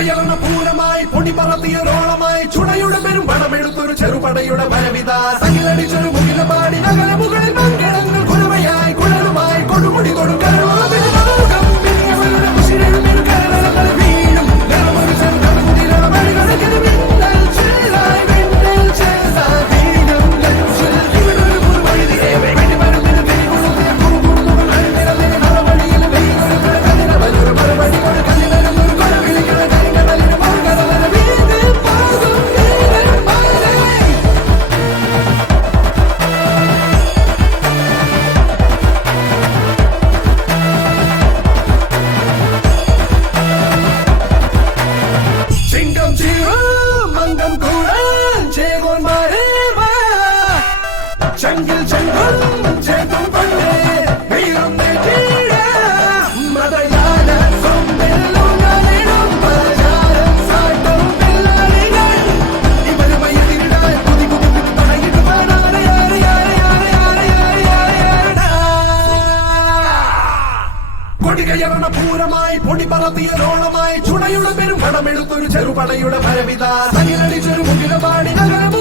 കയറണ പൂരമായി പൊടി പറത്തിയ റോളമായി ചുടയുടെ പെരും പണമെടുത്തൊരു ചെറുപടയുടെ മരവിത സകിലടിച്ചൊരു ചുണയുടെ പെരും കടമെടുത്തൊരു ചെറുപടയുടെ ഭരവിത ചെറു മുകിലപാടി നഗരം